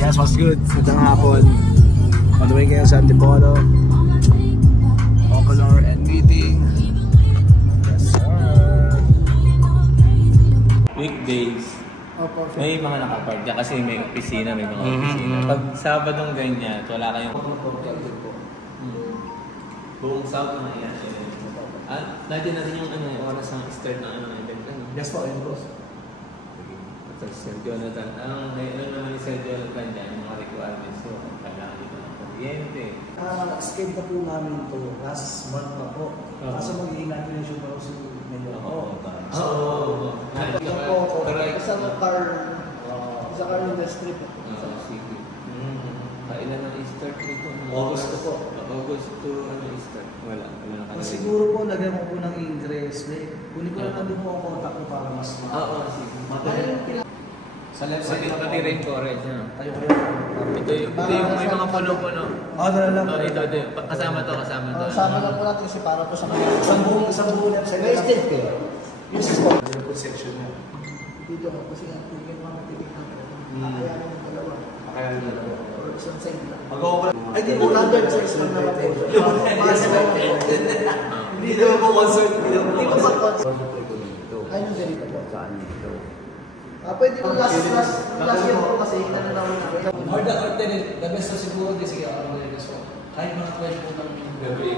Yes, what's good? Magandang hapon. On the way ngayon sa Antipolo. Ocular and meeting. Yes, sir. Weekdays, may mga nakapark dyan kasi may opisina, may mga opisina. Pag Sabadong ganyan, wala kayong buong Sabado na yan. Natin yung oras ng start ng event. Yes po, yun boss. Sir Jonathan, naman ni Sir Jonathan dyan, yung mga requirements ko, kailangan dito ng kuryente. Schedule na po namin ito last month pa po. Kaso magiging natin yung shoot ako sa menu po. Isang car industry po. Sige. Kailan ang start nito? August po. August to start? Wala na. Siguro po, lagyan mo po ng ingress. Kunin ko lang po ang contact ko para mas sige. Sa left side, pati rain forest. Tayo ko Ito yung may mga puno-puno. Dala lang. Ito. Kasama to. Kasama lang po natin kasi para po sa mga isang buong left side. Where's it kayo? Yung section niya. Dito ako kasi ang tingin mga matitikan ko. Kakayanin yung dalawa. Kakayanin yung dalawa. Isang side lang. Ay, di mo number size lang naman po. Hindi naman po concert. Hindi mo pa concert. Ay, yung ganito po. Saan dito? Pwede mo last year po kasi inananaw namin. Or the best na siguro di sige ako mga gusto. Kahit mga 12 po ng gabi.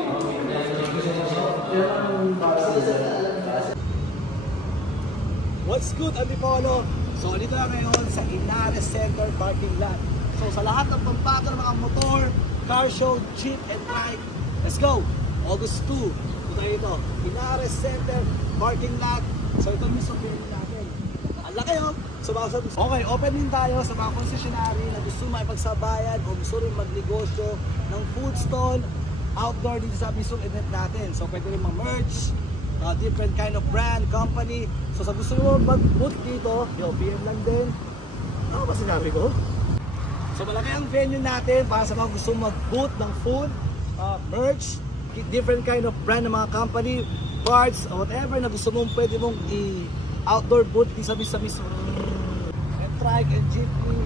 What's good, Antipolo? So, dito na ngayon sa Inares Center parking lot. So, sa lahat ng pampaka ng mga motor, car show, jeep, and trike, let's go! August 2, ito tayo ito. Inares Center parking lot. So, ito yung pinili natin. Ang laki oh! So, okay, open din tayo sa mga concessionary na gusto makipagsabayan o gusto rin magnegosyo ng food stall outdoor dito sa mismong event natin. So, pwede rin mag-merch, different kind of brand, company. So, sa gusto mo mag-boot dito, PM lang din. Ano ba sinabi ko? So, malaki ang venue natin para sa mga gusto mag-boot ng food, merch, different kind of brand ng mga company, parts, or whatever na gusto mong pwede mong outdoor booth din sa mismo. And trike and jeepney.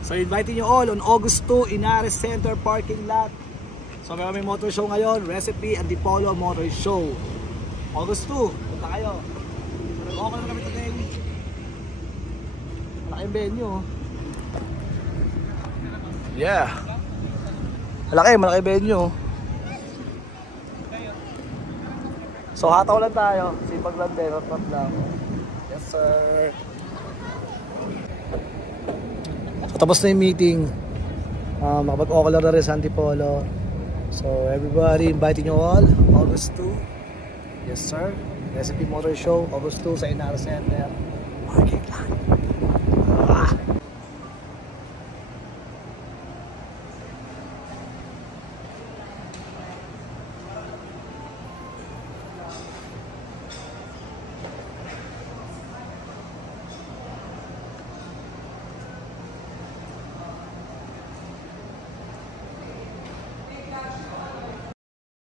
So inviting you all on August 2, Inares Center parking lot. So may motor show ngayon, Recipe Antipolo Motor Show. August 2, punta kayo. So nag-open na kami today. Malaking venue. Yeah. Malaki venue. So hataw lang tayo. Sipag lang din, hot lang. Yes sir. So tapos na yung meeting. Makapag-ocular na rin sa Antipolo. So everybody, inviting you all. August 2. Yes sir. Recipe Motor Show. August 2 sa Inares Center. Parking lot.